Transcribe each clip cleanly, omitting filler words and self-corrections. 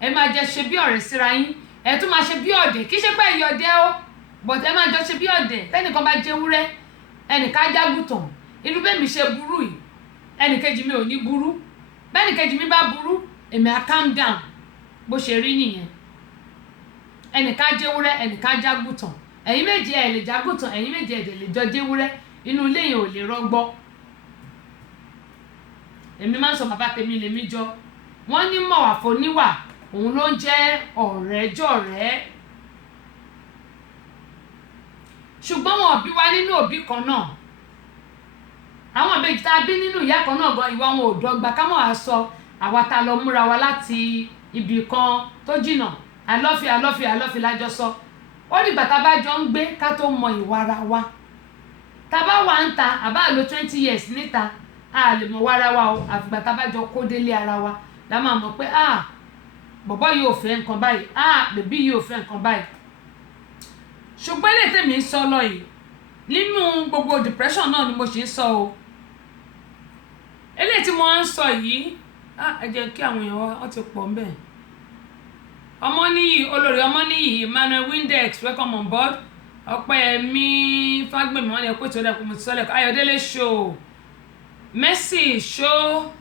ẹ máa jẹ ṣe bí ọ̀rẹ́ síra yín ẹ tún máa ṣe bí ọ̀dẹ̀ kì í ṣe pé ìyọ̀dẹ̀ o but ẹ máa jọ ṣe bí ọ̀dẹ̀ tẹ́nìkan bá jẹ́ ewúrẹ́ ẹnìkan jágùtàn irú bẹ́ẹ̀ mi ṣe burú yìí ẹnìkejì mi ò ní burú bẹ́ẹ̀nìkejì mi bá burú èmi á calm down bó ṣe rí nìyẹn ẹnìkan jẹ́ ewúrẹ́ ẹnìkan jágùtàn ẹ̀yin méjì ẹ̀ lè jágùtàn ẹ̀yin méjì ẹ̀ lè jọ jẹ́ ewúrẹ́ inú ilé yẹn ò lè rọgbọ èmi máa ń sọ bàbá tèmi lèmi jọ wọ́n ní mọ̀wà fóníwà òun ló ń jẹ́ ọ̀rẹ́ jọ̀rẹ́ ṣùgbọ́n wọn bí wa nínú òbí kan náà àwọn ìbejì tá a bí nínú ìyá kan náà gan ìwà wọn ò dọ́gba ká mọ̀ á sọ àwa tá lọ múra wa láti ibì kan tó jìnnà àlọ́fì lájọ sọ ó dìgbà tá a bá jọ ń gbé ká tó mọ ìwà ara wa tá a bá wà ń ta àbá lo 20 years níta a lè mọ wá ara wa o àfìgbà tá a bá jọ kó délé ara wa la máa mọ̀ pé bọ̀bọ́ yìí ò fẹ́ nǹkan báyìí bèbí yìí ò fẹ́ nǹkan báyìí ṣùgbọ́n ilé tèmi ń sọ lọ yìí nínú gbogbo depression náà ni mo ṣe ń sọ o eléyìí tí mo ń sọ yìí ẹ jẹ́ kí àwọn èèyàn wọ́n ti pọ̀ ń bẹ̀ Ọmọníyì olórí Ọmọníyì Emmanuel Windex welcome on board Ọpẹ́yẹmí Fágbèmí wọn lè kó ìtọ́lẹ̀ kó mo ti sọ́lẹ̀ Ayọ̀délé show Mercy show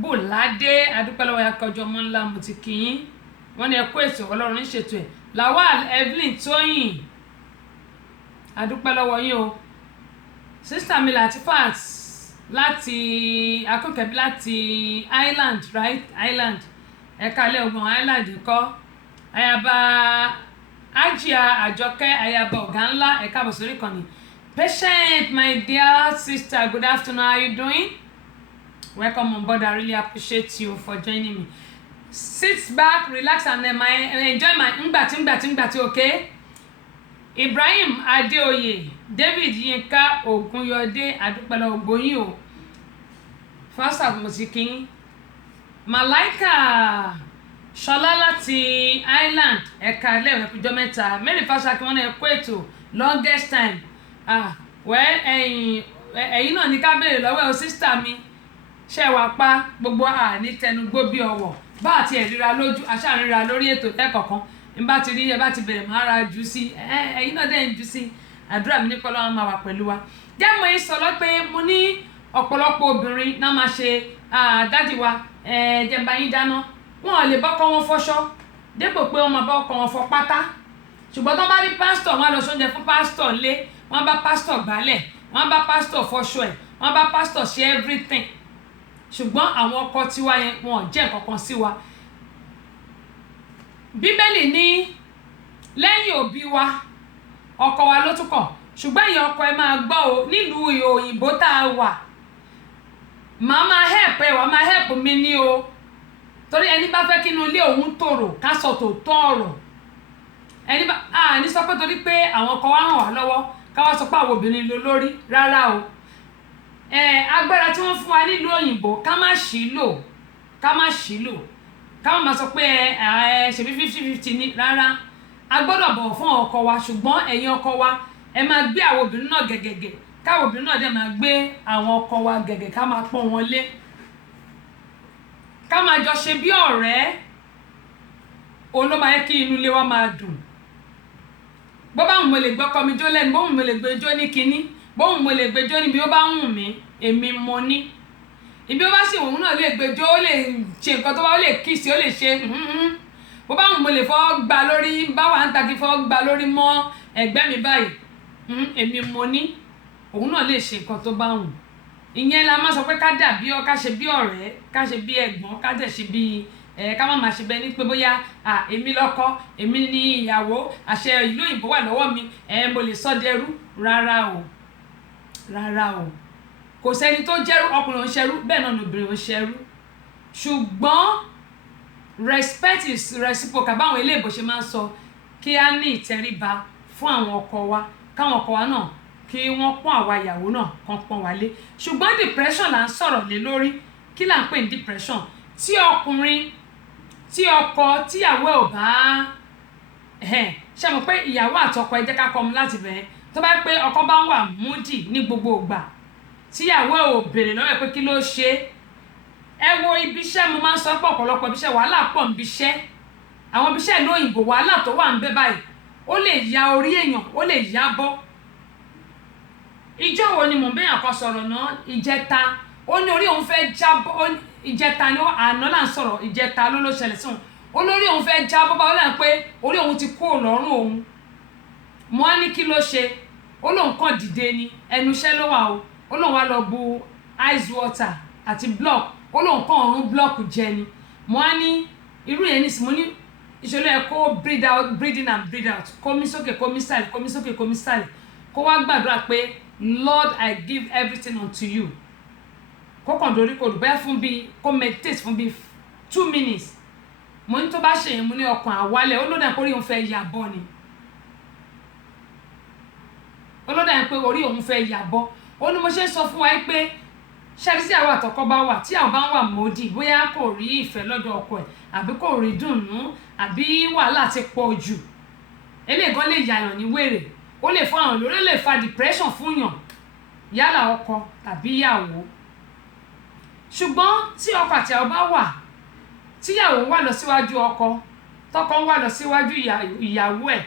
Bùládé adúpẹ́lọ́wọ́ ya kọjọ ọmọ ńlá mo ti kí yín wọ́n ní ẹ kó ètò Ọlọ́run ń ṣètò ẹ̀ Lawal Evelyn Tóyìn adúpẹ́lọ́wọ́ yín o sister mi Latifat láti akókèbí láti Island right Island ẹ̀ka ilé ọgbọ̀n Island kọ́ ayaba Ajia Àjọkẹ́ ayaba ọ̀gá ńlá ẹ̀ka àbọ̀sórí kan ní Patient my dear sister good afternoon how are you doing? Welcome on board. I really appreciate you for joining me. Sit back, relax, and enjoy my ngbati, okay? Ibrahim Adeoye, David Yinka Ogunyode, Adúpẹ́lẹ́ Ògbóyin o. First of Musikin, Malaika Ṣọlá láti Island, ẹ̀ka ilé ìjọ mẹ́ta. Mary Fasaki wọ́n ní ẹ̀kọ́ ètò longest time. Well, ẹ̀yin náà ní ká béèrè lọ́wọ́ sister mi. Ṣé wàá pa gbogbo ní tẹnugbó bí ọwọ́ bá àti ẹ̀ríra lójú aṣáàríra lórí ètò lẹ́kọ̀ọ̀kan n bá ti rí ẹ bá ti bẹ̀rẹ̀ máa ra jù sí ẹ̀yin náà dẹ̀ ń jù sí àdúrà mi ní kọ́ lọ́wọ́ máa wà pẹ̀lú wa. jẹ́ mo sọ lọ pé mo ní ọ̀pọ̀lọpọ̀ obìnrin náà máa ṣe dádì wa jẹ́ bá yín dáná wọn ò lè bọ́kọ́ wọn fọṣọ dépò pé wọ́n máa bọ́kọ́ wọn fọ pátá ṣùgbọ́n tó bá rí pásítọ̀ wọn lọ sóúnjẹ fún pásítọ̀ lé wọ́n bá pásítọ̀ gbálẹ̀ wọ́n bá pásítọ̀ fọṣọ ẹ̀ wọ́n bá pásítọ̀ ṣe everything ṣùgbọ́n àwọn ọkọ tiwa yẹn wọn ò jẹ́ nǹkankan sí wa bíbélì ní lẹ́yìn òbí wa ọkọ wa ló tún kàn ṣùgbọ́n èèyàn ọkọ ẹ máa gbọ́ o nílùú òyìnbó tá a wà màá máa help ẹ wà máa help mi ní o torí ẹni bá fẹ́ kí inú ilé òun tòrò ká sọ tòótọ́ ọ̀rọ̀ ẹni bá ní sọ pé torí pé àwọn ọkọ wa ràn wá lọ́wọ́ ká wá sọ pé àwọn obìnrin ló lórí rárá o agbára tí wọ́n fún wa nílùú òyìnbó ká má ṣì lò ká má sọ pé ṣèbí 50-50 ní rárá a gbọ́dọ̀ bọ̀wọ̀ fún ọkọ wa ṣùgbọ́n ẹ̀yin ọkọ wa ẹ máa gbé àwọn obìnrin náà gẹ̀gẹ̀gẹ̀ káwọn obìnrin náà dẹ̀ máa gbé àwọn ọkọ wa gẹ̀gẹ̀ ká máa pọ́n wọn lé ká máa jọ ṣe bí ọ̀rẹ́ òun ló máa yẹ kí inú ilé wa máa dùn bó bá wùn mo lè gbọ́kọ mi jó lẹ́nu bó wùn mo lè gbé jó ní kinní bóun mo lè gbẹjọ́ níbi ó bá wùn mí èmi mo ní ibi ó bá sì wùn náà lè gbẹjọ́ ó lè ṣe nǹkan tó bá ó lè kíìsì ó lè ṣe bó bá wùn mo lè fọ́ gba lórí báwa ń takí fọ́ gba lórí mọ́ ẹ̀gbẹ́ mi báyìí èmi mo ní òun náà lè ṣe nǹkan tó bá wùn ìyẹn la máa sọ pé ká dàbí ká ṣe bí ọ̀rẹ́ ká ṣe bí ẹ̀gbọ́n ká dẹ̀ ṣe bí ká má máa ṣe bẹ́ẹ̀ ní pé bóyá èmi lọ́kọ èmi ní ìyàwó àṣẹ ìlú òyìnbó wà lọ́wọ́ mi mo lè sọ dẹrú rárá o kò sẹ́ni tó jẹ́rú ọkùnrin ò ń ṣẹrú bẹ́ẹ̀ náà lóbìnrin ò ń ṣẹrú ṣùgbọ́n respect is reciprocal báwọn eléèbó ṣe máa ń sọ kí á ní ìtẹríba fún àwọn ọkọ wa káwọn ọkọ wa náà kí wọ́n pọ́n àwa ìyàwó náà kan pọ́n wa lé ṣùgbọ́n depression là ń sọ̀rọ̀ lé lórí kí là ń pè ní depression tí ọkùnrin tí ọkọ tíyàwó ò bá ṣe mọ̀ pé ìyàwó àtọkọ ẹ jẹ́ ká kọ́ mu láti bẹ̀rẹ̀ tó bá pé ọkọ bá ń wà múdì ní gbogbo ìgbà tíyàwó ò béèrè lọ́wọ́ pé kí ló ṣe ẹ wo ibi iṣẹ́ mo máa ń sọ pé ọ̀pọ̀lọpọ̀ ibi iṣẹ́ wàhálà pọ̀ níbi iṣẹ́ àwọn ibiṣẹ́ ìlú òyìnbó wàhálà tó wà ń bẹ báyìí ó lè ya orí èèyàn ó lè ya bọ́. ìjọ́ wo ni mò ń bẹ́yàn kan sọ̀rọ̀ náà ìjẹta ó ní orí òun fẹ́ jábọ́ ìjẹta ni àná là ń sọ̀rọ̀ ìjẹta ló ṣẹlẹ̀ sí òun olórí òun fẹ́ jábọ́ bá ó lẹ́yìn pé orí òun ti kó lọ́rùn òun. mo á ní kí ló ṣe ó lóun kàn dìde ni ẹnu iṣẹ́ ló wà o ó lóun wá lọ bu ice water àti block ó lóun kàn ọ̀run block jẹ ni. mo á ní irú yẹn ní mo ní ìṣòro ẹ kó breathe out breathe in and breathe out kó mí sókè kó mí sàlẹ̀ kó mí sókè kó mí sàlẹ̀ kó wá gbàdúrà pé Lord I give everything unto you kó kàn dórí kò dùn bẹ́ẹ̀ fún bíi kó meditate fún bíi 2 minutes. mo ní tó bá ṣe yẹn mo ní ọkàn àwálẹ̀ ó lódà pé orí òun fẹ́ yà bọ́ ni ó lódà pé orí òun fẹ́ yà bọ́ ó ní mo ṣe ń sọ fún wa pé ṣáàbí tí àwọn àtọkọ bá wà tí àwọn bá ń wà mọ́dì bóyá kò rí ìfẹ́ lọ́dọ̀ ọkọ ẹ̀ àbí kò rí dùnnú àbí wàhálà ti pọ̀ jù eléègán lè yàyàn ní wèrè ó lè fún àwọn lórí ó lè fa depression fún yàn yálà ọkọ tàbí ìyàwó. ṣùgbọ́n tí ọkọ àti ìyàwó bá wà tíyàwó wà lọ síwájú ọkọ tọkọ ń wà lọ síwájú ìyàwó ẹ̀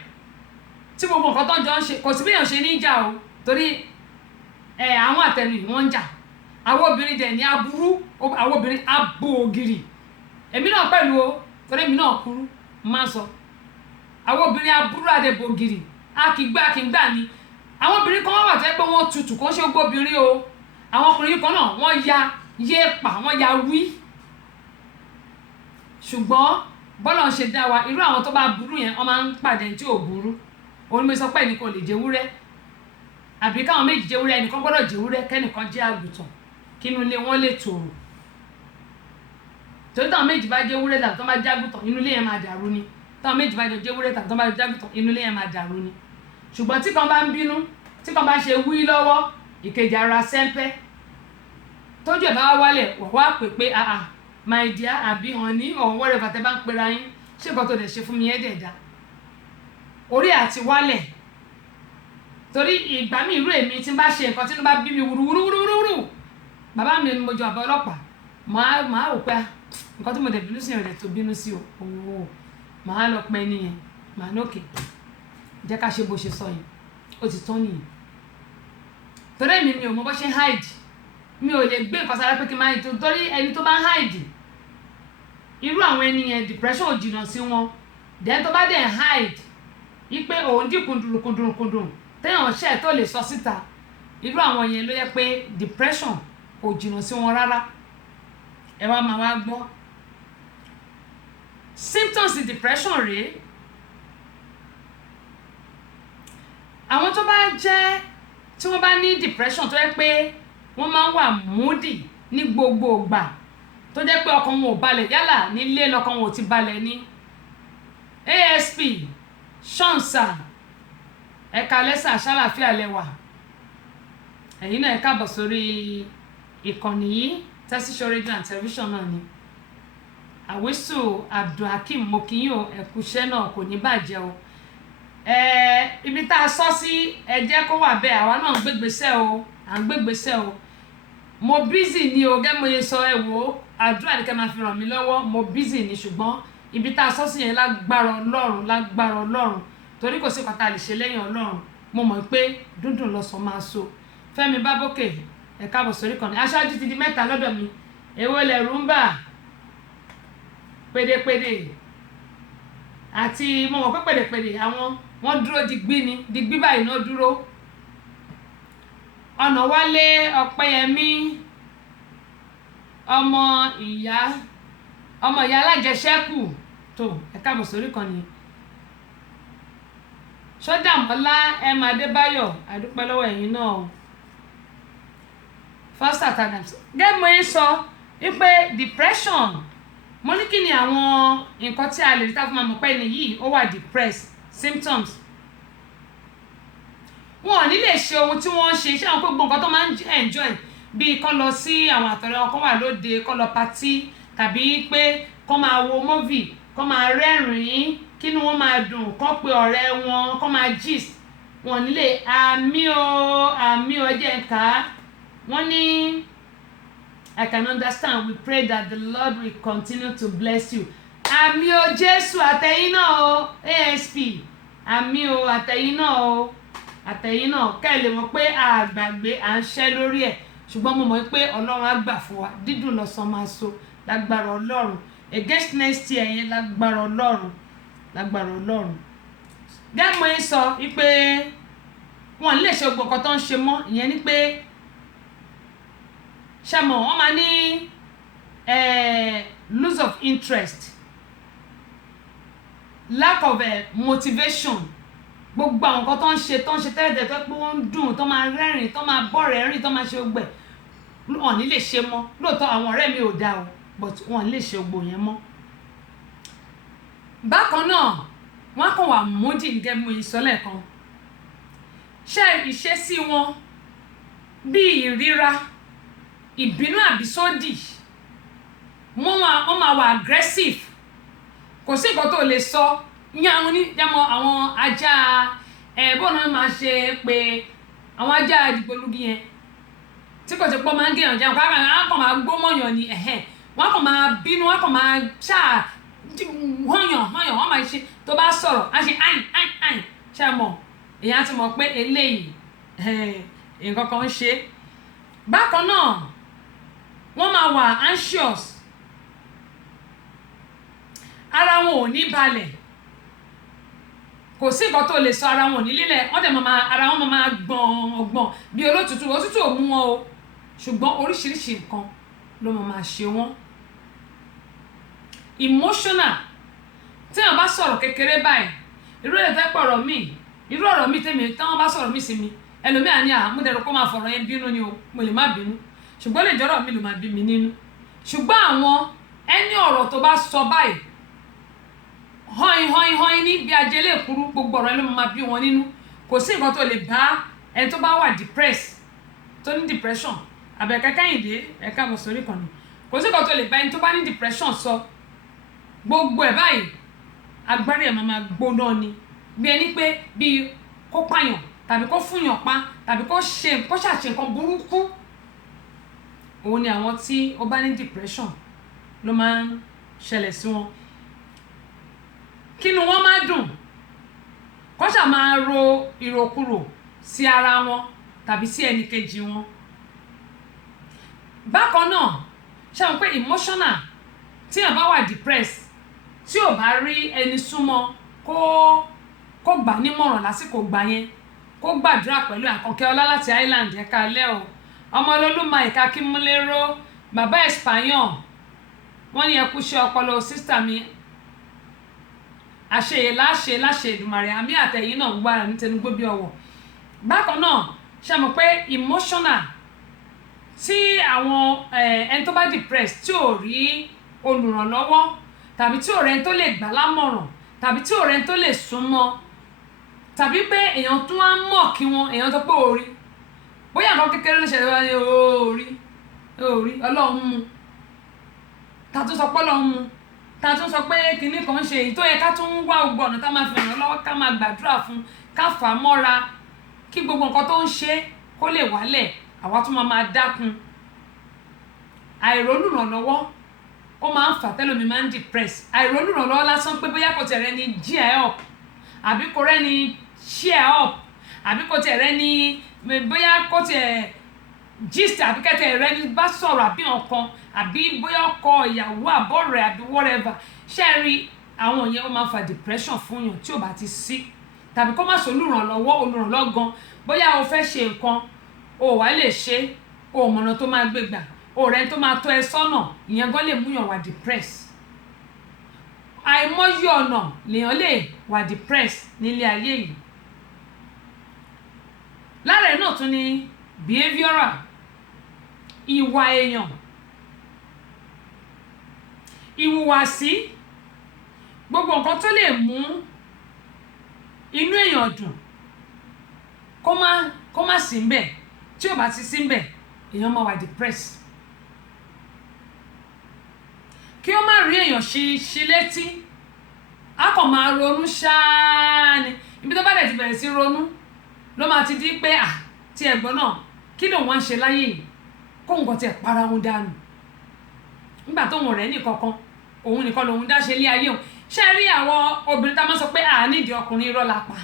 tí gbogbo nǹkan tó jọ ń ṣe kò sí bí èèyàn ṣe ní ìjà o torí àwọn àtẹnu yìí wọ́n ń jà àwọn obìnrin dẹ̀ ní aburú àwọn obìnrin abo ògiri èmi náà pẹ̀lú o torí èmi náà kúrú máa sọ àwọn obìnrin aburú àdèbò ògiri akìgbà ni àwọn obìnrin kan wà tẹ́ pé wọ́n tutù kó ṣe gbó obìnrin o àwọn ọkùnrin kan náà wọ́n ya yéèpà wọ́n ya wí ṣùgbọ́n bọ́lá ń ṣe dá wa irú àwọn tó bá burú yẹn wọ́n máa ń pàdé tí ò burú òun mi sọ pé ẹnìkan lè jẹ́wúrẹ́ àbí káwọn méjì jẹ́wúrẹ́ ẹnìkan gbọ́dọ̀ jẹ́wúrẹ́ kẹ́nìkan jẹ́ àgùntàn kínú ilé wọn lè tòrò torí táwọn méjì bá jẹ́wúrẹ́ tàbí tó bá jágùntàn inú ilé yẹn máa dàrú ni táwọn méjì bá jẹ́wúrẹ́ tàbí tó bá jágùntàn inú ilé yẹn máa dàrú ni ṣùgbọ́n tí kan bá ń bínú tí kan bá ń ṣe wí lọ́wọ́ ìkejì ara sẹ́ńpẹ́ tójú ẹ̀ bá wá wálẹ̀ wá pè pé my dear àbí hàn ní ọ̀hún wọ́rẹ̀ fàtẹ́ bá ń pera yín ṣé nǹkan tó dẹ̀ ṣe fún mi yẹn dẹ̀ dá orí àti wálẹ̀ torí ìgbà mi ìrú èmi tí n bá ṣe nǹkan tí n bá bí mi wúruwúruwúrú bàbá mi ni mo jọ àbọ̀ ọlọ́pàá màá rò pé nǹkan tí mo dẹ̀ bínú sí yẹn rẹ̀ tó bínú sí o màá lọ pẹ́ nìyẹn màá lókè jẹ́ ká ṣe bó ṣe sọ yẹn ó ti tán nìyẹn torí èmi mi ò mọ bó ṣe hide mi ò lè gbé nǹkan sára pé kí n máa yìí torí ẹni tó bá ń hide irú àwọn ẹni yẹn depression ò jìnnà sí wọn then tó bá dẹ̀ hide yí pé òun dín kùndùnkùndùnkùndùn téèyàn ṣe tó lè sọ síta irú àwọn yẹn ló yẹ pé depression kò jìnnà sí wọn rárá. ẹ wá máa wá gbọ́ symptoms depression rèé àwọn tó bá jẹ́ tí wọ́n bá ní depression tó yẹ pé wọ́n máa ń wà moody ní gbogbo ìgbà tó jẹ́ pé ọkàn wọn ò balẹ̀ yálà nílé lọ́kàn wọn ò ti balẹ̀ ní ASP ṣọ́ǹsà ẹ̀ka lẹ́sà ṣàlàfíà lẹ́wà ẹ̀yin náà ẹ káàbọ̀ sórí ìkànnì yìí Tẹ́síṣọ́ rédíò and tẹlifíṣàn náà ni Àwísù Abdulhakeem mokinyo ẹ̀kúṣẹ́ náà kò ní bàjẹ́ o ibi tá a sọ sí ẹ jẹ́ kó wà bẹ́ẹ̀ àwa náà ń gbégbèsè o à ń gbégbèsè o mo busy ni o gẹ́gẹ́ mo yẹ sọ ẹ wò ó àdúrà ní kẹ́ máa fi ràn mí lọ́wọ́ mo busy ni ṣùgbọ́n ibi tá a sọ sí yẹn lágbára Ọlọ́run torí kò sí kọ́ta lè ṣe lẹ́yìn Ọlọ́run mo mọ̀ pé dúndùn lọ́sàn máa so Fẹ́mi Bábókè ẹ káàbọ̀ sórí kan ní aṣáájú ti di 3 lọ́dọ̀ mi èwo lẹ̀rù ń bà pédépédé àti mo mọ̀ pé pédépédé àwọn wọ́n dúró digbí báyìí náà dúró Ọ̀nàwálé Ọpẹ́yẹmí ọmọ ìyá alájẹṣẹ́kù tó ẹ káàbọ̀ sórí kan ní Ṣọ́dàmọ́lá M. Adébáyọ̀ àdúpẹ́ lọ́wọ́ ẹ̀yin náà First Adams gẹ́gẹ́ mo yín sọ wípé depression mo ní kí ni àwọn nǹkan tí a lè rí tá fún ma mọ̀ pé ẹni yìí ó wà depressed symptoms wọn ò ní lè ṣe ohun tí wọ́n ń ṣe iṣẹ́ àwọn pé gbogbo nǹkan tó máa ń enjoy bíi kán lọ sí àwọn àtọ̀rẹ́ wọn kán wà lóde kán lọ patí tàbí pé kán máa wo movie kán máa rẹ́rìn-ín kí ni wọ́n máa dùn kán pe ọ̀rẹ́ wọn kán máa gist wọn ò ní lè àmì o ẹjẹ́ ń kà á wọ́n ní I can understand we pray that the Lord will continue to bless you àmì o Jésù, àtẹ̀yìn náà o ASP, àmì o àtẹ̀yìn náà o àtẹ̀yìn náà, kẹ́ ẹ lè mọ̀ pé àgbàgbé à ń ṣẹ́ lórí ẹ̀, ṣùgbọ́n mo mọ̀ pé Ọlọ́run á gbà fún wa, dídùn lọ́sàn máa so lágbára Ọlọ́run, against next year yẹn lágbára Ọlọ́run, lágbára Ọlọ́run. gẹ́gẹ́ mo ń sọ wípé wọn lè ṣe gbogbo nǹkan tó ń ṣe mọ́, ìyẹn ni pé ṣàmọ̀ wọ́n máa ní lose of interest, lack of motivation, gbogbo àwọn nǹkan tó ń ṣe tẹ́lẹ̀tẹ́lẹ̀ tó pé wọ́n ń dùn, tó máa rẹ́rìn, tó máa bọ̀rẹ̀ rìn, tó máa ṣe gbẹ̀, wọn ní lè ṣe mọ́. lóòótọ́ àwọn ọ̀rẹ́ mi ò dáa o, but wọn lè ṣe gbogbo yẹn mọ́. bákan náà wọ́n kàn wà módì gẹ́gẹ́ bí mo yìí sọ lẹ́ẹ̀kan, ṣe ìṣesí wọn bí ìríra, ìbínú àbí sódì, wọ́n máa wà aggressive, kò sí nǹkan tó lè sọ ìyẹn àwọn oníjàmọ́ àwọn ajá bọ́ọ̀ náà máa ṣe pé àwọn ajá dìgbòlugi yẹn tí kò ti pọ́ máa ń gé èèyàn jẹun káàkiri àwọn kan máa gbómọ̀yàn ni wọ́n kàn máa bínú, wọ́n kàn máa ṣáà hànyàn wọ́n máa ṣe tó bá sọ̀rọ̀ á ṣe àìn ṣe mọ̀ èèyàn ti mọ̀ pé eléyìí nǹkan kan ń ṣe. bákan náà wọ́n máa wà anxious, ara wọn ò ní balẹ̀, kò sí nǹkan tó lè sọ, ara wọn ò ní lílẹ̀, wọ́n dẹ̀ ara wọn máa gbọ̀n bí òtútù ò mú wọn o, ṣùgbọ́n oríṣiríṣi nǹkan ló máa ṣe wọ́n. emotional, tí wọ́n bá sọ̀rọ̀ kékeré báyìí, irú ọ̀rọ̀ mi tèmi tí wọ́n bá sọ̀rọ̀ mi sí mi, ẹlòmíà ní àmúdẹ̀rù kó máa fọ̀rọ̀ yẹn bínú ni o, mo lè má bínú, ṣùgbọ́n lè jọ́rọ̀ mi ló máa bí mi nínú. ṣùgbọ́n àwọn ẹni ọ̀rọ̀ tó bá sọ báyìí hàn ní bí ajẹ́lẹ̀ kúrú, gbogbo ọ̀rọ̀ ló máa bí wọn nínú. kò sí nǹkan tó lè bá ẹni tó bá wà depressed, tó ní depression, Àbẹ̀kẹ́ Kẹ́hìndé ẹ̀ka bọ̀ sórí kan ni, kò sí nǹkan tó lè bá ẹni tó bá ní depression sọ, gbogbo ẹ̀ báyìí agbárí ẹ̀ máa gbóná ni, bí ẹni pé bí kó pààyàn tàbí kó fúnyàn pa tàbí kó ṣàṣe nǹkan burúkú. òun ni àwọn tí ó bá ní depression ló máa ń ṣẹlẹ̀ sí wọn. kínú wọn máa dùn, kó ṣà máa ro ìròkurò sí ara wọn tàbí sí ẹnì kejì wọn. bákan náà ṣe àwọn pé emotional, tí èèyàn bá wà depressed, tí ò bá rí ẹni súnmọ́ kó gbà nímọ̀ràn lásìkò gbà yẹn, kó gbàdúrà pẹ̀lú Àkànkẹ́ Ọlá láti Island, ẹ̀ka alẹ́ o, ọmọ olólùmọ ìka kímúlérò, bàbá Espanyol, wọ́n ní ẹkú ṣe ọpọlọ sísítà mi, àṣeyẹ láṣẹ Èdùmàrè, àmì àtẹ̀yìn náà gbà ní tẹnugbó bí ọwọ́. bákan náà ṣe mọ̀ pé emotional, tí àwọn ẹni tó bá depressed tí ò rí olùrànlọ́wọ́ tàbí tí ò rẹ́ni tó lè gbà lámọ̀ràn tàbí tí ò rẹ́ni tó lè súnmọ́, tàbí pé èèyàn tún wá mọ̀ kí wọn, èèyàn tó pé orí bóyá nǹkan kékeré ló ṣẹlẹ̀ wá ní orí Ọlọ́run mú, ta tún sọ pé Ọlọ́run mú, ta tún sọ pé kinní kan ṣe èyí tó yẹ ká tún wá gbogbo ọ̀nà tá máa fi ràn lọ́wọ́, ká máa gbàdúrà fún, ká fà á mọ́ra kí gbogbo nǹkan tó ń ṣe kó lè wálẹ̀, àwa tún máa dákun. àìrólùrànlọ́wọ́ ó máa ń fà tẹ́lómi máa ń depress. àìrólùrànlọ́wọ́ lásán pé bóyá kò tẹ̀rẹ́ ni cheer up àbí kò rẹ́ ni cheer up àbí kò tẹ̀rẹ́ ni bóyá kò tẹ̀ gist àbí kẹ́tẹ̀ rẹ́ ni bá sọ̀rọ̀ àbí ọ̀kan àbí bóyá ọkọ ìyàwó àbọ̀rẹ̀ àbí whatever, ṣe rí àwọn yẹn ó máa ń fa depression fún yàn tí ò bá ti sí, tàbí kó má sọ olùrànlọ́wọ́ gan, bóyá o fẹ́ ṣe nǹkan o wá lè ṣe, o mọ̀nà tó máa gbé gbà, o rẹ̀ tó máa tọ́ ẹ sọ́nà, ìyẹn gan lè mú yàn wá depressed. àìmọye ọ̀nà lèèyàn lè wà depressed nílé ayé yìí. lára ẹ̀ náà tún ni behavioral, ìwà èèyàn, ìhùwàsí, gbogbo nǹkan tó lè mú inú èèyàn dùn kó má sí ńbẹ̀, tí ò bá ti sí ńbẹ̀ èèyàn máa wà depressed. kí ó má rí èèyàn ṣí létí, a kàn máa ronú ṣáá ni, ibi tó bá dẹ̀ ti bẹ̀rẹ̀ sí ronú ló máa ti di pé tí ẹ̀gbọ́n náà kí lòun wá ń ṣe láyé yìí, kó nǹkan tiẹ̀ para wọn dànù nígbà tóun rẹ̀ ní kankan, òun nìkan lòun dá ṣe ilé ayé òun. Ṣé rí àwọn obìnrin tá máa sọ pé nídìí ọkùnrin, irọ́ la pa.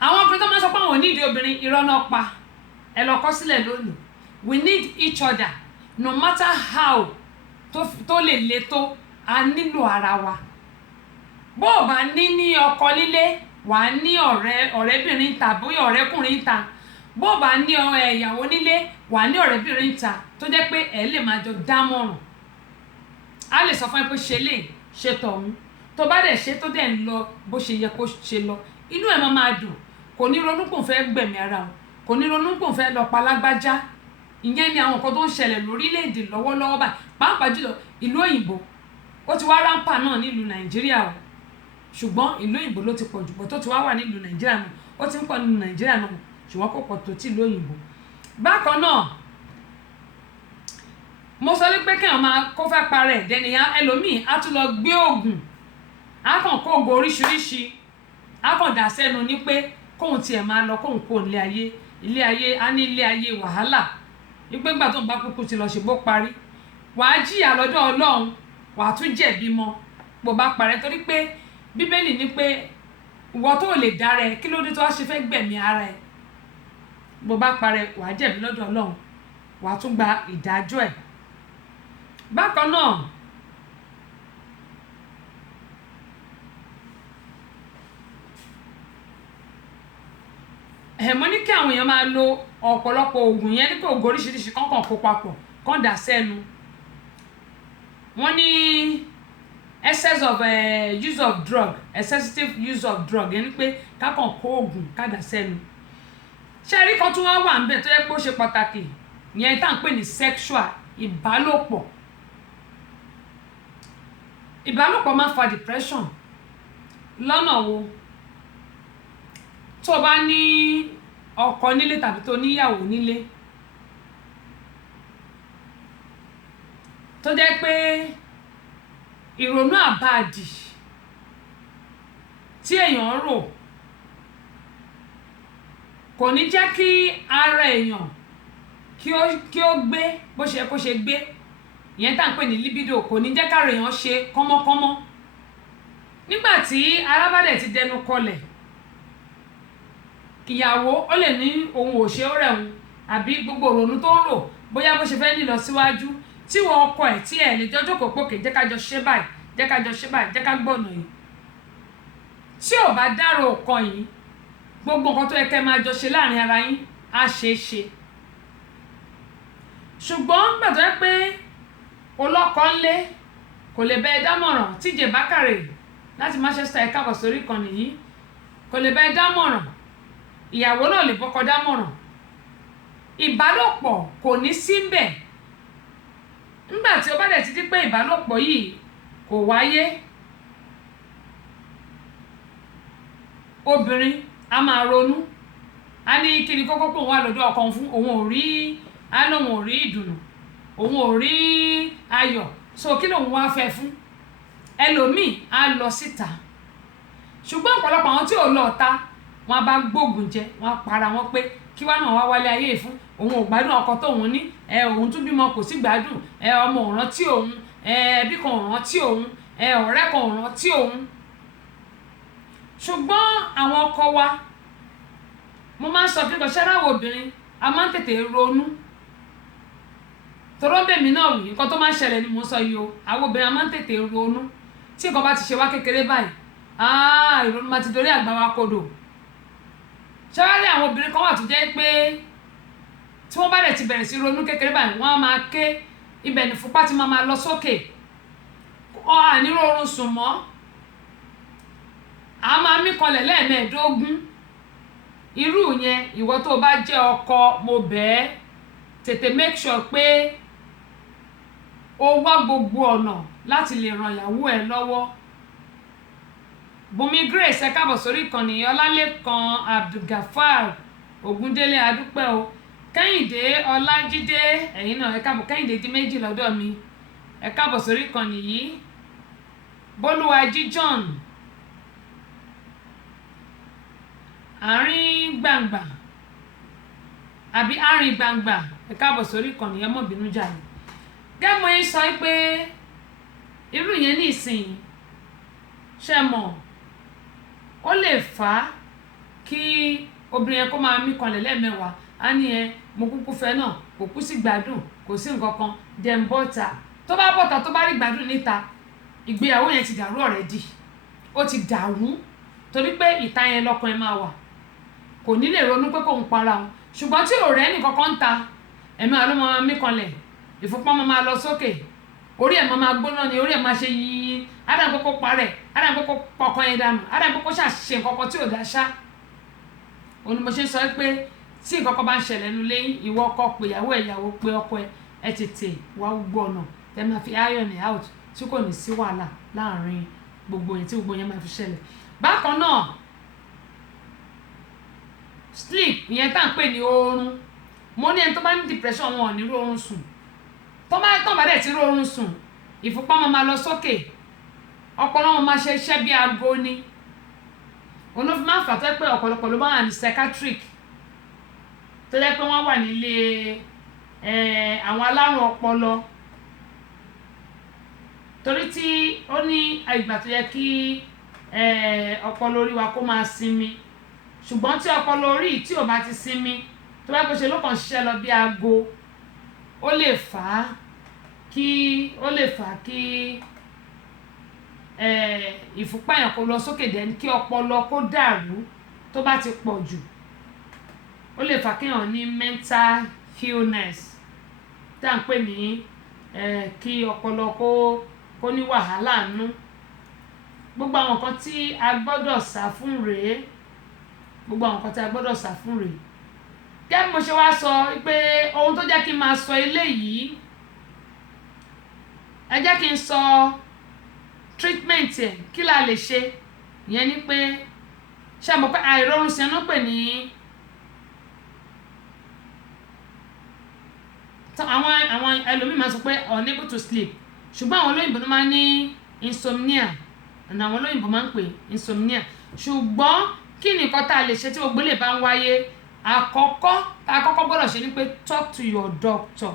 Àwọn ọkùnrin tó máa sọ pé àwọn ò nídìí obìnrin, irọ́ náà pa. Ẹ lọ kọ sílẹ̀ lónìí. We need each other no matter how tó lè le tó, a nílò ara wa. Bó o bá ní ọkọ lílé, wà á ní ọ̀rẹ́bìnrin ta bóyá ọ̀rẹ́kùnrin ta. Bó o bá ní ìyàwó nílé, wà á ní ọ̀rẹ́bìnrin ta tó jẹ́ pé ẹ lè máa jọ dámọ̀ràn. A lè sọ fún ẹ pé ṣe lè ṣe tọ̀hún, tó bá dẹ̀ ṣe tó dẹ̀ ń lọ bó ṣe yẹ kó ṣe lọ, inú ẹ̀ máa dùn. Kò ní ronú pòun fẹ́ gbẹ̀mí ara wọn, kò ní ronú pòun fẹ́ lọ pa lágbájá. Ìyẹn ni àwọn nǹkan tó ń ṣẹlẹ̀ lórílẹ̀‐èdè lọ́wọ́lọ́wọ́ báyìí, pàápàá jùlọ ìlú òyìnbó. Ó ti wá ráńpà náà nílùú Nàìjíríà o, ṣùgbọ́n ìlú òyìnbó ló ti pọ̀ jù, bọ́ tó ti wá wà nílùú Nàìjíríà náà, ó ti ń pọ̀ nílùú Nàìjíríà náà, ṣùgbọ́n kò pọ̀ tó ti ìlú òyìnbó. Bákan náà, mo sọ pé kí àwọn máa kó fẹ́ parẹ́ dẹniyàn, ẹlòmíì á tún lọ gbé oògùn, á kàn kó oògùn oríṣiríṣi, á kàn dà sẹ́nu ní pé kóun tiẹ̀ máa lọ kóun kó ilé ayé, á ní ilé ayé wàhálà. Wípé gbà tó ń bá kúkú ti lọ ṣe bó parí, wàá jìyà lọ́dọ̀ Ọlọ́run, wàá tún jẹ̀bi mọ́ bó bá parẹ́. Torí pé Bíbélì ní pé ìwọ tó lè dára ẹ, kí ló dé tó wá ṣe fẹ́ gbẹ̀mí ara ẹ? Bó bá parẹ́, wàá jẹ̀bi lọ́dọ̀ Ọlọ́run, wàá tún gba ìdájọ́ ẹ̀. Bákan náà, mo ní kí àwọn èèyàn máa lo ọ̀pọ̀lọpọ̀ oògùn yẹn, ní pé oògùn oríṣiríṣi kọ́kàn kó papọ̀ kán dà sẹ́nu. Wọ́n ní excessive use of drug yẹn ni pé kákàn kó oògùn ká dà sẹ́nu. Ṣé rí kan tún wá wà ń bẹ̀ tó yẹ pé ó ṣe pàtàkì, ìyẹn tá à ń pè ní sexual ìbálòpọ̀. Ìbálòpọ̀ máa ń fa depression. Lọ́nà wo? Tó bá ní ọkọ nílé tàbí tó níyàwó nílé, tó jẹ́ pé ìrònú àbáàdì tí èèyàn rò kò ní jẹ́ kí ara èèyàn kí ó gbé bó ṣe kó ṣe gbé, ìyẹn tá à ń pè ní libido, kò ní jẹ́ kára èèyàn ṣe kọ́mọ́kọ́mọ́. Nígbà tí ara bá dẹ̀ ti dẹnu kọlẹ̀, ìyàwó ó lè ní ohun òṣè ó rẹ̀hun, àbí gbogbo ìrònú tó ń rò bóyá bó ṣe fẹ́ ní lọ síwájú, tí wọ́n ọkọ ẹ̀ tí ẹ̀ lè jọjọ́ kò pòkè, jẹ́ ká jọ ṣe báyìí, jẹ́ ká jọ ṣe báyìí, jẹ́ ká gbọ̀nà yìí. Tí ò bá dárò ọkàn yìí, gbogbo nǹkan tó yẹ kẹ́ máa jọ ṣe láàrin ara yín á ṣeé ṣe. Ṣùgbọ́n nígbà tó yẹ pé olọ́kọ ńlé kò lè bẹ ẹ dámọ̀ràn, TJ Bákàrè láti Manchester, ẹ káàbọ̀ sórí ìkànnì yìí, kò lè bẹ ẹ dámọ̀ràn, ìyàwó náà lè bọ́kọ dámọ̀ràn, ìbálòpọ̀ kò ní síbẹ̀. Nígbà tí ó bá dẹ̀ ti di pé ìbálòpọ̀ yìí kò wáyé, obìnrin a máa ronú, a ní kí ni kókó pé òun wà lọ́dọ̀ ọkọ fún, òun ò rí ìdùnnú, òun ò rí ayọ̀, so kí lòun wá fẹ́ fún? Ẹlòmíì á lọ síta. Ṣùgbọ́n ọ̀pọ̀lọpọ̀ àwọn tí ò lọ ta, wọ́n bá gbógun jẹ, wọ́n para wọn pé kí wá náà wá wálé ayé fún, òun ò gbádùn ọkọ tóun ní, òun tún bímọ kò sí gbádùn, ọmọ ò rántí òun, ẹbí kan ò rántí òun, ọ̀rẹ́ kan ò rántí òun. Ṣùgbọ́n àwọn ọkọ wa, mo máa ń sọ pé ṣẹ́ráwọ̀ obìnrin a máa ń tètè ronú. Torọ́ bèmí náà wì, nǹkan tó máa ń ṣẹlẹ̀ ni mo sọ yìí o, àwọn obìnrin a máa ń tètè ronú. Tí nǹkan bá ti ṣe wá kékeré báyìí, ìrònú máa ti dorí àgbà wa kodò. Ṣẹ́rárí àwọn obìnrin kan wà tó jẹ́ pé tí wọ́n bá dẹ̀ ti bẹ̀rẹ̀ sí ronú kékeré báyìí, wọ́n á máa ké, ibẹ̀ ní fúnpá ti máa lọ sókè, àní rọrùn sùn mọ́, a máa mí kanlẹ̀ lẹ́ẹ̀mẹ́ẹ̀dógún. Irú yẹn, ìwọ tó bá jẹ́ ọkọ, mo bẹ̀ ẹ́ tètè make sure pé o wá gbogbo ọ̀nà láti lè ran ìyàwó ẹ lọ́wọ́. Bùnmi Grace, ẹ káàbọ̀ sórí ìkànnì. Ọlálékan Abdulgafar Ògúndélé, adúpẹ́ o. Kẹ́hìndé Ọlájídé, ẹ̀yin náà ẹ káàbọ̀. Kẹ́hìndé di méjì lọ́dọ̀ mi, ẹ káàbọ̀ sórí ìkànnì yìí. Bólúwàjí John, àárín gbangba àbí àárín gbangba, ẹ káàbọ̀ sórí ìkànnì, ẹ mọ̀ bínú jàre. Gẹ́gẹ́ mo yín sọ pé irú yẹn ní ìsìn ṣe mọ̀ ó lè fà á kí obìnrin yẹn kó máa mí kanlẹ̀ lẹ́ẹ̀mẹwàá á ní mo kúkú fẹ́ náà kò kú sí gbádùn kò sí nǹkan kan jẹ́ ń bọ́ta tó bá bọ́ta tó bá rí gbádùn níta ìgbéyàwó yẹn ti dàrú already ó ti dàrú torí pé ìta yẹn lọ́kàn ẹ máa wà kò ní lè ronú pé kò ń para wọn ṣùgbọ́n tí ò rẹ́ nìkan kan ń ta ẹ̀mí àlọ́ máa mí kanlẹ̀ ìfúnpá máa lọ sókè orí ẹ̀ máa gbóná ni orí ẹ̀ máa ṣe yíyí ádàbí kókó parẹ̀ ádàbí kókó pọkàn yẹn dànù ádàbí kókó ṣàṣìṣe nǹkan kan tí ò dá ṣá òun ni mo ṣe ń sọ pé tí nǹkan kan bá ń ṣẹlẹ̀ nínú lẹ́yìn ìwọ ọkọ pé ìyàwó pé ọkọ ẹ tètè wá gbogbo ọ̀nà tẹ máa fi iron it out tí kò ní sí wàhálà láàrin gbogbo yẹn tí gbogbo yẹn máa fi ṣẹlẹ̀ bákan náà sleep ìyẹn tá à ń pè ní oorun mo ní ẹni tó bá ní depression wọn ò ní rórun sùn tó bá dẹ̀ ti rórun sùn ìfúnpá máa lọ sókè ọpọlọ wọn máa ṣe iṣẹ́ bí aago ni olófin máa ń fà tó pé ọ̀pọ̀lọpọ̀ ló máa wà ní psychiatric tó jẹ́ pé wọ́n wà nílé àwọn alárùn ọpọlọ torí tí ó ní ìgbà tó yẹ kí ọpọlọ orí wa kó máa sinmi ṣùgbọ́n tí ọpọlọ orí tí ò bá ti sinmi tó bá pèsè ló kàn ṣiṣẹ́ lọ bí aago ó lè fà á kí ìfúnpá yẹn kó lọ sókè dẹ́ni kí ọpọlọ kó dàrú tó bá ti pọ̀ jù ó lè fà kéèyàn ní mental illness tá à ń pè ní kí ọpọlọ kó ní wàhálà nú gbogbo àwọn nǹkan tí a gbọ́dọ̀ sá fún rèé kẹ́ mo ṣe wá sọ pé ohun tó jẹ́ kí n máa sọ eléyìí ẹ jẹ́ kí n sọ treatment ẹ̀ kí la lè ṣe ìyẹn ni pé ṣe mọ̀ pé àìrọ̀rùn sí ẹnu pè ní àwọn ẹlòmíì máa sọ pé unable to sleep ṣùgbọ́n àwọn olóyìnbó ló máa ń ní insomnia ọ̀nà àwọn olóyìnbó máa ń pè insomnia ṣùgbọ́n kí ni nǹkan tá a lè ṣe tí gbogbo lè bá ń wáyé àkọ́kọ́ gbọ́dọ̀ ṣe ni pé talk to your doctor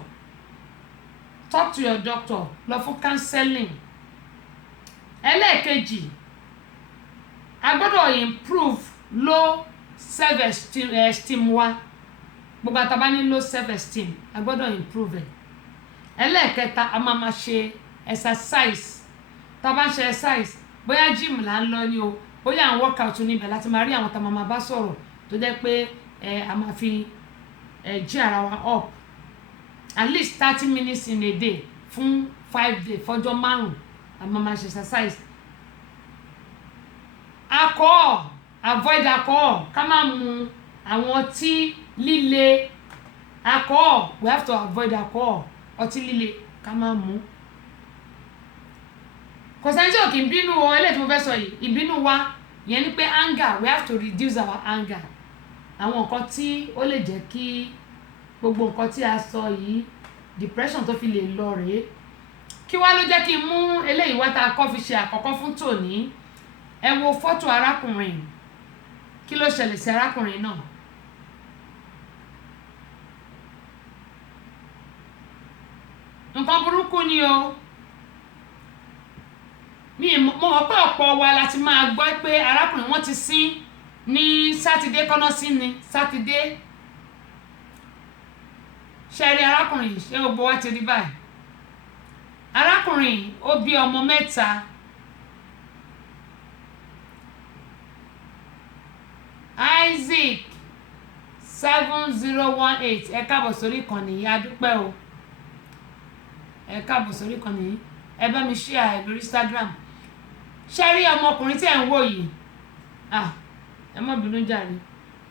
lọ fún counseling ẹlẹ́ẹ̀kejì a gbọ́dọ̀ improve low self esteem wa gbogbo àtàbá ní low self esteem a gbọ́dọ̀ improve ẹ̀ ẹlẹ́ẹ̀kẹta a máa ṣe exercise tá a bá ń ṣe exercise bóyá gym là ń lọ ní o bóyá àwọn workout níbẹ̀ láti máa rí àwọn tá a máa bá sọ̀rọ̀ tó jẹ́ pé a máa fi jí ara wa up at least 30 minutes in a day fún 5 days fọjọ́ 5 a máa ṣe exercise. Alcohol, avoid alcohol, ká má mu àwọn ọtí líle. Alcohol, we have to avoid alcohol, ọtí líle ká má mu. Kò sẹ́ni tí ò kí ń bínú o, eléyìí tí mo fẹ́ sọ yìí, ìbínú wa ìyẹn ni pé anger, we have to reduce our anger. Àwọn nǹkan tí ó lè jẹ́ kí gbogbo nǹkan tí a sọ yìí depression tó fi lè lọ rèé. Kí wá ló jẹ́ kí n mú eléyìí wá tá a kọ́ fi ṣe àkọ́kọ́ fún tòní. Ẹ wo fọ́tò arákùnrin, kí ló ṣẹlẹ̀ sí arákùnrin náà? Nǹkan burúkú ni o. Mo mọ̀ pé ọ̀pọ̀ wa láti máa gbọ́ pé arákùnrin wọ́n ti sin ní sátidé kọ́nà sí ni sátidé. Ṣé rí arákùnrin ṣé gbogbo wa ti rí báyìí? Arákùnrin ó bí ọmọ 3. Isaac 7018 ẹ káàbọ̀ sórí ìkànnì yìí, a dúpẹ́ o. Ẹ káàbọ̀ sórí ìkànnì yìí, ẹ bá mi share ẹ lórí Instagram. Ṣé rí ọmọkùnrin tí ẹ̀ ń wò yìí? Ẹ má bínú jàre,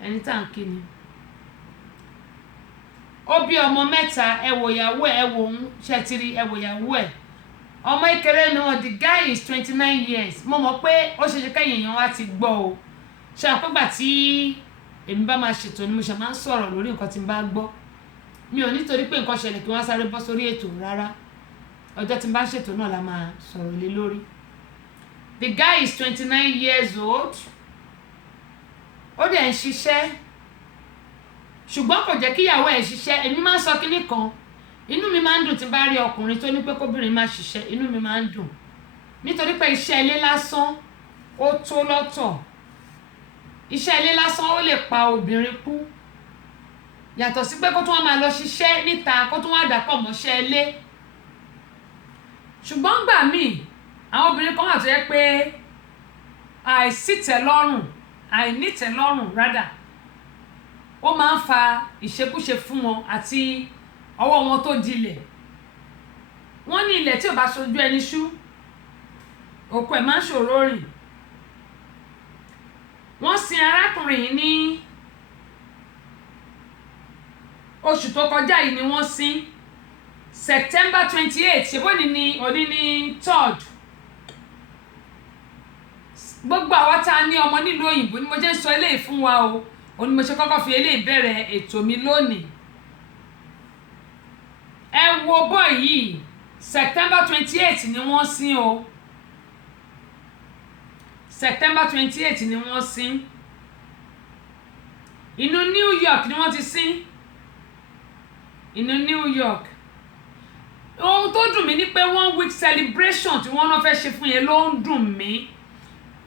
ẹni tá à ń kí ni. Ó bí ọmọ 3, ẹ wò ìyàwó ẹ wò òun, ṣe ti rí ẹ wò ìyàwó ẹ. Ọmọ ìkéré náà, the guy is 29 years. Mo mọ̀ pé ó ṣe kẹ́yìn èèyàn wá ti gbọ́ o. Ṣé àpégbà tí èmi bá máa ṣètò ni mo ṣe máa ń sọ̀rọ̀ lórí nǹkan tí n bá gbọ́. Mi ò nítorí pé nǹkan ṣẹlẹ̀ kí wọ́n sáré bọ́ sórí ètò rárá. Ọjọ́ tí n bá ṣètò náà la máa sọ̀rọ̀ lé lórí. The guy is 29 years old. Ó dẹ̀ ń ṣiṣẹ́. Ṣùgbọ́n kò jẹ́ kí ìyàwó ẹ̀ ṣiṣẹ́. Èmi máa ń sọ kinní kan. Inú mi máa ń dùn tí n bá rí ọkùnrin tó ní pé kóbìnrin máa ṣiṣẹ́. Inú mi máa ń dùn. nítorí pé iṣẹ́ ilé lásán ó tó lọ́tọ̀. Iṣẹ́ ilé lásán ó lè pa obìnrin kú yàtọ̀ sí pé kó tún wá máa lọ ṣiṣẹ́ níta kó tún wá dàpọ̀ mọ́ṣẹ́ ilé. Ṣùgbọ́n gbà míì àwọn obìnrin kan wà tó yẹ pé àìnítẹ̀lọ́rùn rádà ó máa ń fa ìṣekúṣe fún wọn àti ọwọ́ wọn tó dilẹ̀. Wọ́n ní ilẹ̀ tí ò bá ṣojú ẹni ṣú òkú ẹ̀ máa ń ṣòro rìn. Wọ́n sin arákùnrin yìí ní oṣù tó kọjá yìí ni wọ́n sin September 28 ṣebó òní ní 3rd. Gbogbo àwa tá a ní ọmọ nílùú òyìnbó ni mo jẹ́ sọ eléyìí fún wa o òní mo ṣe kọ́kọ́ fi eléyìí bẹ̀rẹ̀ ètò mi lónìí. Ẹ wo bọ́ yìí September 28 ni wọ́n sin o. September 28 ni wọ́n sin. Inú New York ni wọ́n ti sin. Inú New York. Ohun tó dùn mí ni pé 1 week celebration tí wọ́n náà fẹ́ ṣe fún yẹn ló ń dùn mí.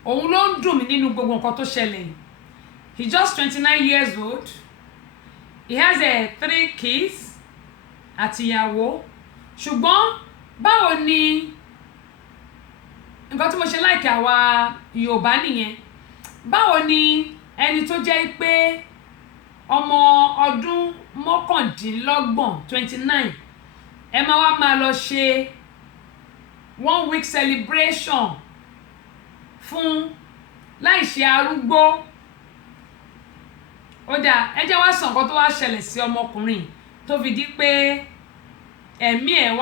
Òun ló ń dùn mí nínú gbogbo nǹkan tó ṣẹlẹ̀. He's just 29 years old. He has 3 kids àti ìyàwó. Ṣùgbọ́n báwo ni nǹkan tí mo ṣe like àwa Yorùbá nìyẹn. Báwo ni ẹni tó jẹ́ pé ọmọ ọdún 29 ẹ máa wá máa lọ ṣe 1 week celebration fún láì ṣe arúgbó. Ó dáa ẹ jẹ́ wá sọ nǹkan tó wá ṣẹlẹ̀ sí ọmọkùnrin tó fi di pé ẹ̀mí ẹ̀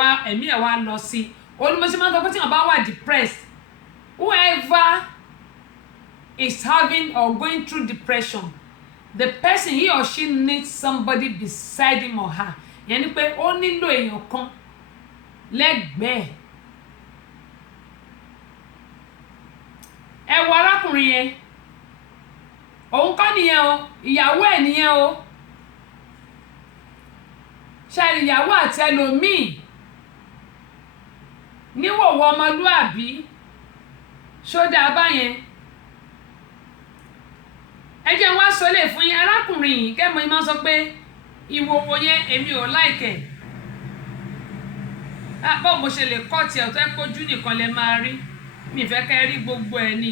wá lọ sí. Olùmọ̀ṣẹ́ máa ń sọ pé tí wọ́n bá wà depressed, whoever is having or going through depression, the person he or she needs somebody beside him or her. Yẹn ni pé ó nílò èèyàn kan lẹ́gbẹ̀ẹ́. Ẹ wo arákùnrin yẹn òun kọ́ nìyẹn o ìyàwó ẹ̀ nìyẹn o. Ṣé ìyàwó àti ẹlòmíì níwòwò ọmọlúàbí ṣódà báyẹn. Ẹ jẹ́ wá sọ lè fún yín arákùnrin yìí kẹ́mọ̀ yín máa sọ pé ìwòwò yẹn èmi ò láìkẹ̀. Báwo mo ṣe lè kọ́ tiẹ̀ tó ẹ́ pójú nìkan lẹ máa rí mi fẹ́ kẹ́ rí gbogbo ẹ̀ ni.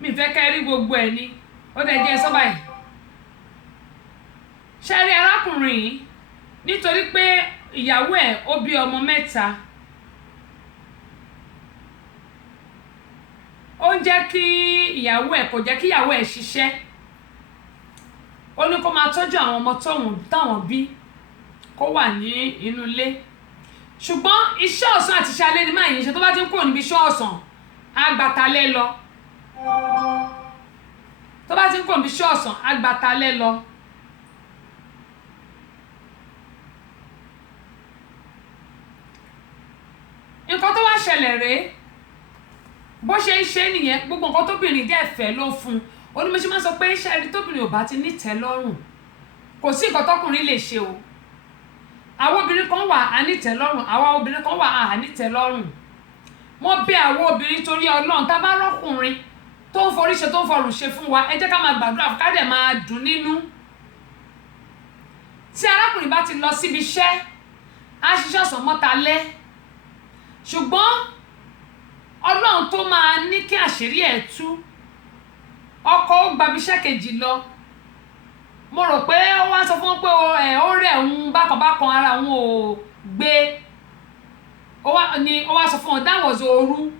Mi fẹ́ kẹ́ rí gbogbo ẹ̀ ni. Ó dẹ̀ jẹ́ sọ́ba yìí. Ṣé rí arákùnrin yìí nítorí pé ìyàwó ẹ̀ ó bí ọmọ 3. Ó ń jẹ́ kí ìyàwó ẹ̀ kò jẹ́ kí ìyàwó ẹ̀ ṣiṣẹ́. Ó ní kó máa tọ́jú àwọn ọmọ táwọn bí kó wà ní inú ilé. Ṣùgbọ́n iṣẹ́ ọ̀sán àti iṣẹ́ alẹ́ ni máa yìí ṣe tó bá ti ń kúrò níbi iṣẹ́ ọ̀sán àgbàtalẹ́ lọ. Tó bá ti ń kúrò níbi iṣẹ́ ọ̀sán àgbàtalẹ́ lọ. Nǹkan tó wá ṣẹlẹ̀ rèé bó ṣe ń ṣe nìyẹn gbogbo nǹkan tóbìnrin dẹ̀ fẹ́ ló fún un. Onímọ̀ṣẹ́ máa ń sọ pé iṣẹ́ rí tóbìnrin ò bá ti nítẹ́lọ́rùn kò sí nǹkan tọkùnrin lè ṣe o. Àwọn obìnrin kan wà á nítẹ́lọ́rùn àwọn obìnrin kan wà á nítẹ́lọ́rùn. Wọ́n bẹ̀ àwọn obìnrin torí Ọlọ́run tá bá rọ́kùnrin tó ń forí ṣe tó ń fọrùn ṣe fún wa ẹ jẹ́ ká máa gbàdúrà fún ká dẹ̀ máa dùn nínú. Tí arákùnrin bá ti lọ síbi iṣẹ́ á ṣiṣẹ́ ọ̀sán mọ́talẹ́ ṣùgbọ́n Ọlọ́run tó máa ní kí àṣírí ẹ̀ tú ọkọ ó gbabi iṣẹ́ kejì lọ. Mo rò pé ó wá sọ fún wọn pé ó rẹ̀ òun bákan ara òun ò gbé. Ó wá sọ fún wọn that was òru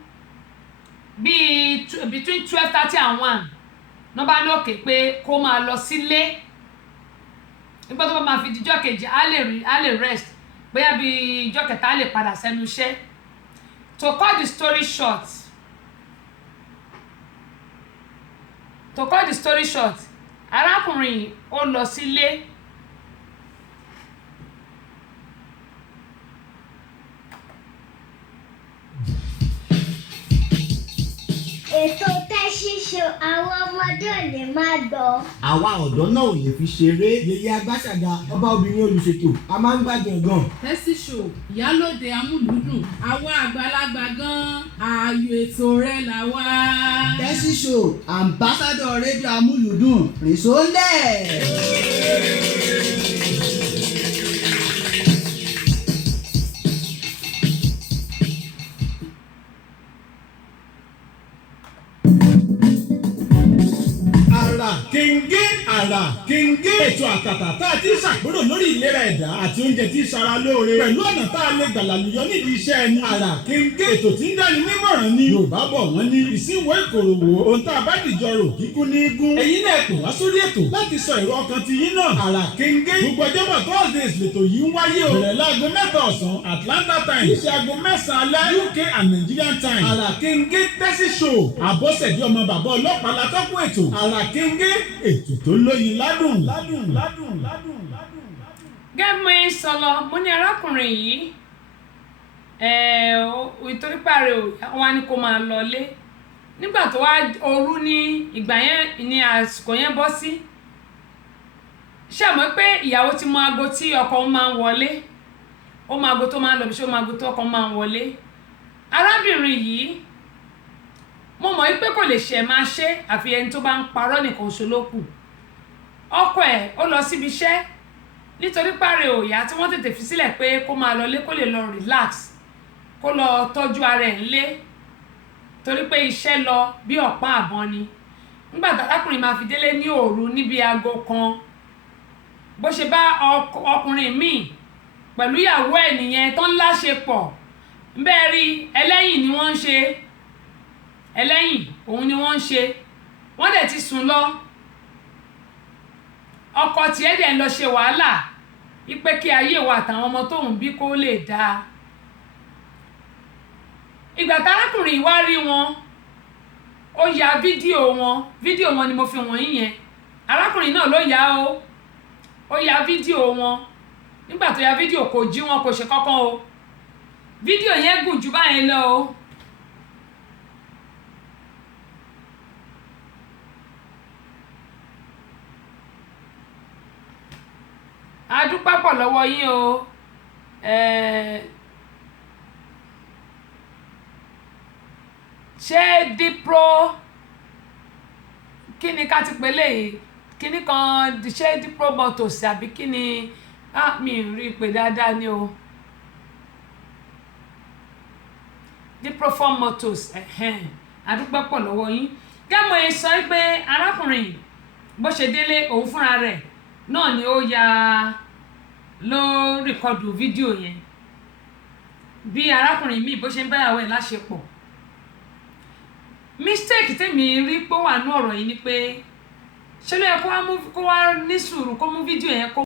bíi between 12:30 and 1 náà bá ní òkè pé kó máa lọ sílé. Nígbà tó bá máa fi dijọ́ kejì á lè rest bóyá bíi ìjọ́ kẹta á lè padà sẹ́nu iṣẹ́. To cut the story short arákùnrin ó lọ sílé. Ètò tẹ́ ṣíṣe àwọn ọmọdé ò lè máa gbọ́. Àwa ọ̀dọ́ náà ò lè fi ṣeré. Yèyé Agbáṣàga ọba obìnrin olùṣètò a máa ń gbádùn gan. Tẹ́sí show ìyálòde amúlùúdùn àwa àgbàlagbà gan ààyò ètò rẹ̀ là wá. Tẹ́sí show ambassador rédíò amúlùúdùn rìnsólẹ̀. Àrà Kéńgé ètò àtàtà tá a ti ṣàpérò lórí ìlera ẹ̀dá àti oúnjẹ tí ń ṣara lóore pẹ̀lú ọ̀nà tá a lè gbàlàlùyọ nídìí iṣẹ́ ẹni. Àrà Kéńgé ètò tí ń dáni nímọ̀ràn ni Yorùbá bọ̀ wọ́n ní ìsínwó ìkòròwò ohun tá a bá dìjọ rò kíkún ní gún. Ẹ̀yin náà pè wá sórí ètò láti sọ èrò ọkàn ti yín náà. Àrà Kéńgé gbogbo ọjọ́bọ̀ Thursdays lètò yìí ń wáyé o. Bẹ̀rẹ̀ láago 7 ọ̀sán Atlanta time ìṣe aago 9 alẹ́ UK and Nigerian time. Àrà Kéńgé Tẹ́sí show Àbọ̀sẹ̀dé ọmọ bàbá ọlọ́pàá látọ́kùn ètò. Àrà Kéńgé ètò tó lóyin ládùn. Gẹ́gbẹ́ sọlọ mo ní arákùnrin yìí ìtorí parí wa ni kó máa lọlé nígbà tó wá òru ní ìgbà yẹn ní àsìkò yẹn bọ́ sí ṣàmọ́ pé ìyàwó ti mọ aago tí ọkọ máa ń wọlé ó mọ aago tó máa ń lọ bí ṣé ó mọ aago tó ọkọ máa ń wọlé arábìnrin yìí mo mọ̀ wípé kò lè ṣe máa ṣe àfi ẹni tó bá ń parọ́ nìkan ṣo ló kù ọkọ ẹ̀ ó lọ síbi iṣẹ́ nítorí páre òyà tí wọ́n tètè fi sílẹ̀ pé kó máa lọlé kó lè lọ relax kó lọ tọ́jú ara ẹ̀ ńlé torí pé iṣẹ́ lọ bí ọ̀pá àbọn ni nígbà tárákùnrin máa fi délé ní òru níbi aago kan bó ṣe bá ọkùnrin míì pẹ̀lú ìyàwó ẹ̀ nìyẹn tó ń láṣepọ̀ bẹ́ẹ̀ rí ẹlẹ́yìn ni wọ́n ń ṣe ẹlẹ́yìn òun ni wọ́n ń ṣe wọ́n dẹ̀ ti sùn lọ ọkọ tiẹ̀ dẹ̀ ń lọ ṣe wàhálà wípé kí ayé wa àtàwọn ọmọ tóun bí kó lè dáa ìgbà tárákùnrin wá rí wọn ó ya fídíò wọn ni mo fi wọ̀nyí yẹn arákùnrin náà ló yá ó ya fídíò wọn nígbà tó ya fídíò kò jí wọn kò ṣe kankan o fídíò yẹn gùn jù báyẹn lọ o. a dúpẹ́ pọ̀ lọ́wọ́ yín o ṣé Dipro kí ni ká ti pè léyìí kí ni kan ṣé Dipro Motors àbí kí ni mi rí i pé dáadáa ni o Dipro Farm Motors a dúpẹ́ pọ̀ lọ́wọ́ yín gẹ́mọ̀ ẹ sọ pé arákùnrin bó ṣe délé òun fúnra rẹ̀ náà ni ó ya ló rìkọdù fídíò yẹn bí arákùnrin míì bó ṣe ń báyàwó ẹ̀ láṣepọ̀ mistake tèmi rí pé ó wà ní ọ̀rọ̀ yìí ni pé ṣé ló yẹ kó wá ní sùúrù kó mú fídíò yẹn kó